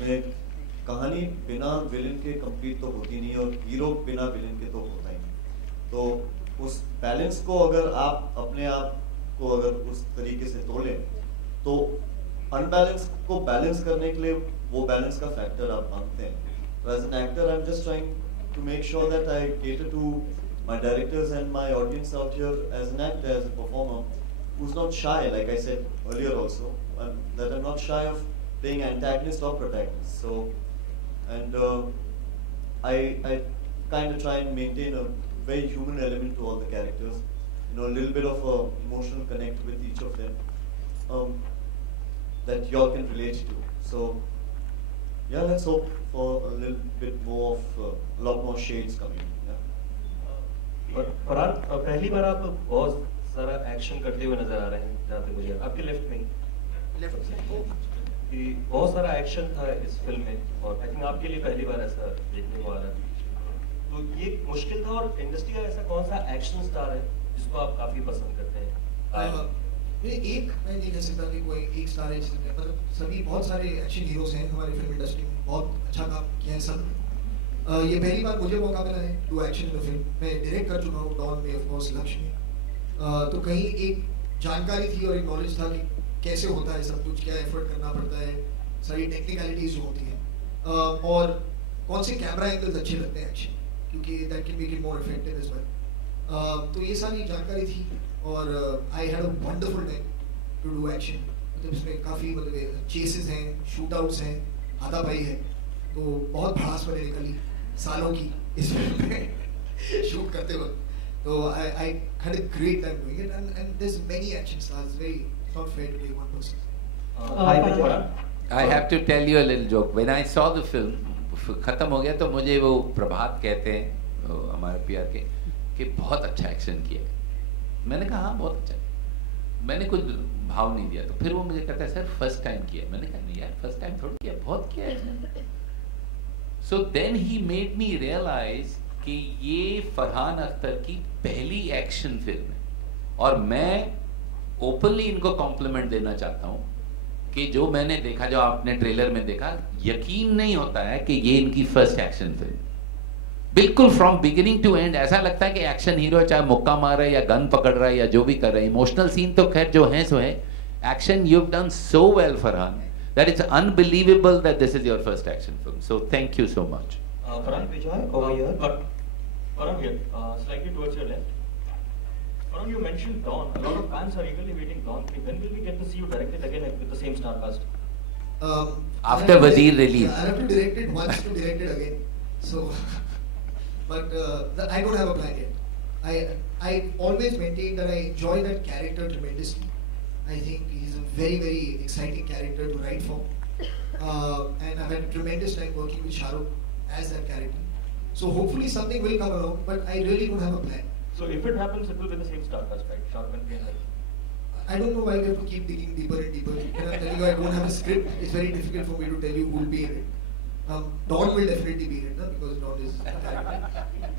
उसमें कहानी बिना विलन के कंप्लीट तो होती नहीं और हीरो बिना विलन के तो होता ही नहीं। तो उस बैलेंस को अगर आप अपने आप को अगर उस तरीके से तोलें तो अनबैलेंस को बैलेंस करने के लिए वो बैलेंस का फैक्टर आप मांगते हैं। So as an actor, I'm just trying to make sure that I cater to my directors and my audience out here as an actor, as a performer, who's not shy, like I said earlier also, that I'm not shy of playing antagonist or protagonist. So, and I kind of try and maintain a very human element to all the characters, you know, a little bit of a emotional connect with each of them that y'all can relate to. So, yeah, let's hope for a little bit more of a lot more shades coming. Farhan, पहली बार आप बहुत सारा action करते हुए नजर आ रहे हैं, जहाँ तक मुझे आपके लेफ्ट में कि बहुत सारा एक्शन था इस फिल्म में और आई थिंक आपके लिए पहली बार ऐसा देखने को आ रहा है। तो ये मुश्किल था और इंडस्ट्री का ऐसा कौन सा एक्शन स्टार है जिसको आप काफी पसंद करते हैं? मैं नहीं कह सकता कि कोई एक स्टार है, मतलब सभी बहुत सारे एक्शन हीरोज हैं हमारी फिल्म इंडस्ट्री में, बहुत अच्छा काम किया है सब। ये पहली बार मुझे मौका मिला है टू एक्शन इन फिल्म। मैं डायरेक्ट कर चुका हूँ डॉन में, ऑफ कोर्स लक्ष्य में। तो कहीं एक जानकारी थी और एक नॉलेज था कि कैसे होता है सब कुछ, क्या एफर्ट करना पड़ता है, सारी टेक्निकलिटीज जो होती हैं और कौन से कैमरा एंगल्स अच्छे लगते हैं एक्शन, क्योंकि that can make it more effective as well. तो ये सारी जानकारी थी और I had a wonderful time to do action. मतलब इसमें काफ़ी मतलब चेसेस हैं, शूट आउट्स हैं, हाथापाई है, तो बहुत भड़ास बने निकली सालों की इस फिल्म में शूट करते वक्त। तो I had a great time doing it and there's many action stars. It's not fair to be one person. I have to tell you a little joke. When I saw the film, खत्म हो गया तो मुझे वो प्रभात कहते हैं हमारे PR के कि बहुत अच्छा एक्शन किया। मैंने कहा हाँ बहुत अच्छा। मैंने कुछ भाव नहीं दिया, तो फिर वो मुझे कहता है सर फर्स्ट टाइम किया। मैंने कहा नहीं यार फर्स्ट टाइम थोड़ा किया, बहुत किया है। So then he made me realize कि ये फरहान अख्तर की पहली एक्शन फिल्म है और मैं ओपनली इनको कॉम्प्लीमेंट देना चाहता हूँ कि जो मैंने देखा, जो आपने ट्रेलर में देखा, यकीन नहीं होता है कि ये इनकी फर्स्ट एक्शन फिल्म। बिल्कुल फ्रॉम बिगिनिंग टू एंड ऐसा लगता है कि एक्शन हीरो चाहे मुक्का मार रहा है या गन पकड़ रहा है या जो भी कर रहा है, इमोशनल सीन तो खैर जो है सो है। Action you have done so well Farhan that it's unbelievable that this is your first action film. So thank you so much. Farhan, over here. Farhan here, slightly towards your left. Farhan, you mentioned Dawn. A lot of fans are eagerly waiting Dawn 3. When will we get to see you directed again with the same star cast? After Wazir release. Yeah, I have to direct it once to direct it again. So, but I don't have a plan yet. I always maintain that I enjoy that character tremendously. I think he's a very, very exciting character to write for. And I've had a tremendous time working with Shahrukh as that character. So hopefully something will come along, but I really don't have a plan. So if it happens, it will be the same star cast, right? Shahrukh and Priyanka. I don't know why we have to keep digging deeper and deeper. When I'm telling you I don't have a script, it's very difficult for me to tell you who will be in it. Dawn will definitely be in it, because Dawn is a character.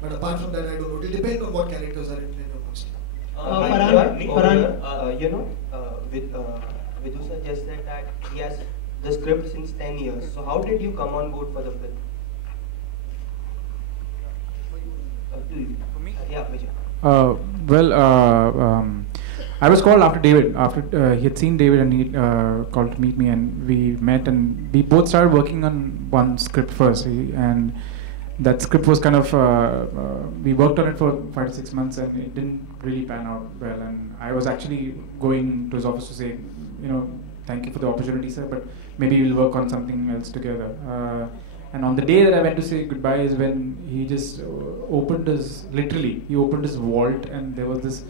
But apart from that, I don't know. It will depend on what characters are in it amongst. Farhan, Vidhu suggested that he has the script since 10 years. So how did you come on board for the film? For me? Yeah, Vijay. I was called after David. After he had seen David and he called to meet me, and we met and we both started working on one script first. And that script was kind of we worked on it for 5 to 6 months and it didn't really pan out well. And I was actually going to his office to say, thank you for the opportunity, sir, but maybe we'll work on something else together. And on the day that I went to say goodbye is when he just opened his vault, and there was this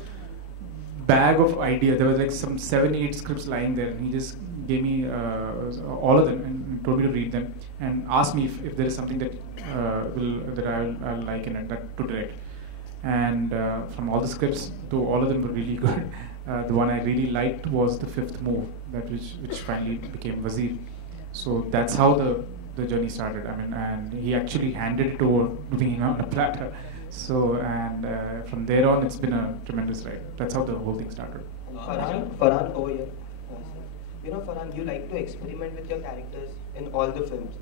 bag of ideas. There was like some 7-8 scripts lying there, and he just gave me all of them and told me to read them and asked me if there is something that I'll like in it, to direct. And from all the scripts, though all of them were really good, the one I really liked was the fifth move, which finally became Wazir. So that's how the journey started. I mean, and he actually handed it over to me on a platter. So, and from there on, it's been a tremendous ride. That's how the whole thing started. Farhan, over here. you know, Farhan, you like to experiment with your characters in all the films.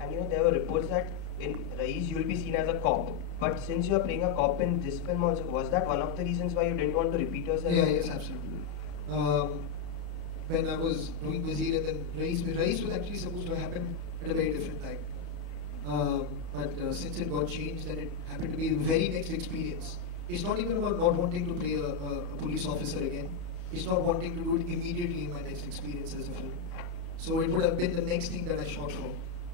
And you know, there were reports that in Raees you will be seen as a cop. But since you are playing a cop in this film also, was that one of the reasons why you didn't want to repeat yourself? Yeah, yes, absolutely. When I was doing Wazir and then Raees was actually supposed to happen at a very different time. But since it got changed, then it happened to be the very next experience. It's not even about not wanting to play a police officer again. It's not wanting to do it immediately in my next experience as a film. So it would have been the next thing that I shot for.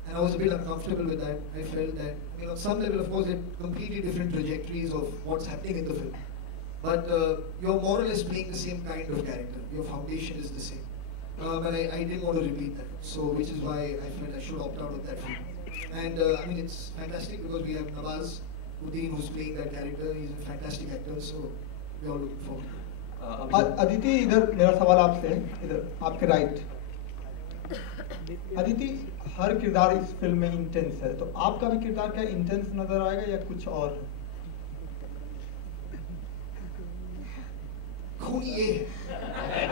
And I was a bit uncomfortable with that. I felt that, you know, on some level, of course, they're completely different trajectories of what's happening in the film. But you're more or less playing the same kind of character. Your foundation is the same. And I didn't want to repeat that. So, which is why I felt I should opt out of that film. And I mean, it's fantastic because we have Nawaz Uddin who's playing that character. He's a fantastic actor. So, we're all looking forward to it. Aditi, इधर मेरा सवाल आपसे है, इधर आपके right. Aditi, हर किरदार इस film में इंटेंस है, तो आपका भी किरदार क्या इंटेंस नजर आएगा या कुछ और? खूनी ये है।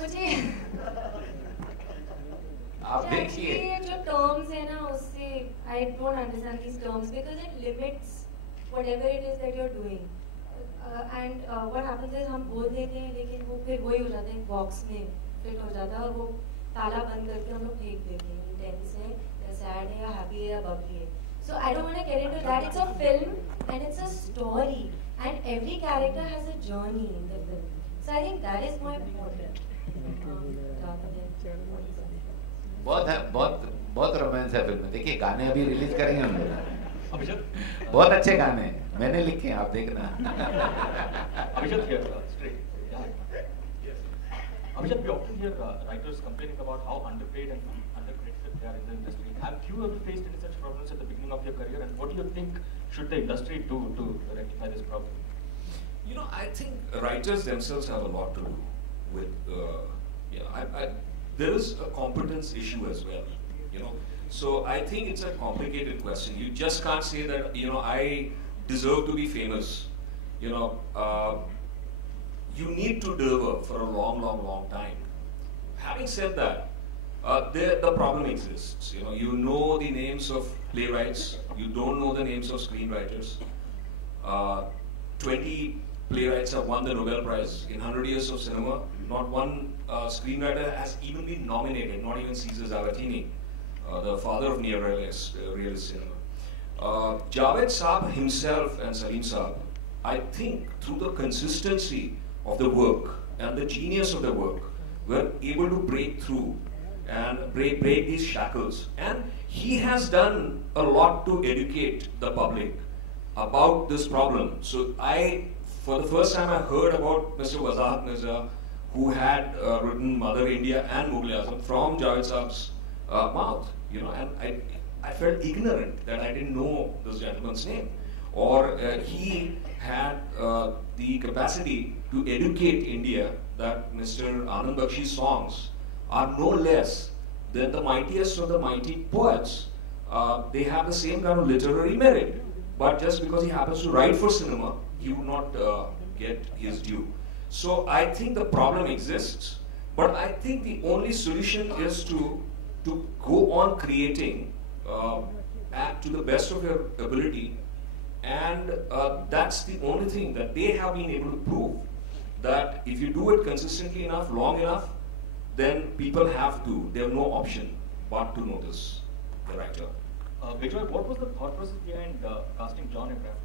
मुझे आप देखिए ये जो टर्म्स है ना उससे I don't understand these terms because it limits whatever it is that you're doing. And what happens is हम बोल देते हैं लेकिन वो फिर वही हो जाता है एक बॉक्स में फिट हो जाता है और वो ताला बंद करके हम लोग फेंक देते हैं इंटेंस है या सैड है या हैप्पी है या बबली है. So I don't want to get into that. It's a film and it's a story and every character has a journey in the film. So I think that is more important. बहुत है, बहुत romance है film में. देखिए गाने अभी release करेंगे हम लोग. अभिषेक बहुत अच्छे गाने हैं, मैंने लिखे हैं, आप देखना. Abhishek here, straight. Yes. Abhishek, we often hear writers complaining about how underpaid and undercredited they are in the industry. Have you ever faced any such problems at the beginning of your career, and what do you think should the industry do to rectify this problem? You know, I think writers themselves have a lot to do with, there is a competence issue as well, you know. So I think it's a complicated question. You just can't say that, you know, I deserve to be famous. You know, you need to deliver for a long, long, long time. Having said that, the problem exists. You know the names of playwrights. You don't know the names of screenwriters. 20 playwrights have won the Nobel Prize in 100 years of cinema. Not one screenwriter has even been nominated, not even Cesar Zavattini, the father of neo-realist cinema. Javed Saab himself and Salim Saab, I think through the consistency of the work and the genius of the work, were able to break through and break these shackles. And he has done a lot to educate the public about this problem. So for the first time, I heard about Mr. Wazahat Mirza, who had written Mother India and Mughal-e-Azam from Javed Saab's mouth, and I felt ignorant that I didn't know this gentleman's name. Or he had the capacity to educate India that Mr. Anand Bakshi's songs are no less than the mightiest of the mighty poets. They have the same kind of literary merit, but just because he happens to write for cinema, he would not get his due. So I think the problem exists, but I think the only solution is to go on creating to the best of your ability, and that's the only thing that they have been able to prove, that if you do it consistently enough, long enough, then people they have no option but to notice the writer. Vijay, what was the thought process behind casting John Abraham?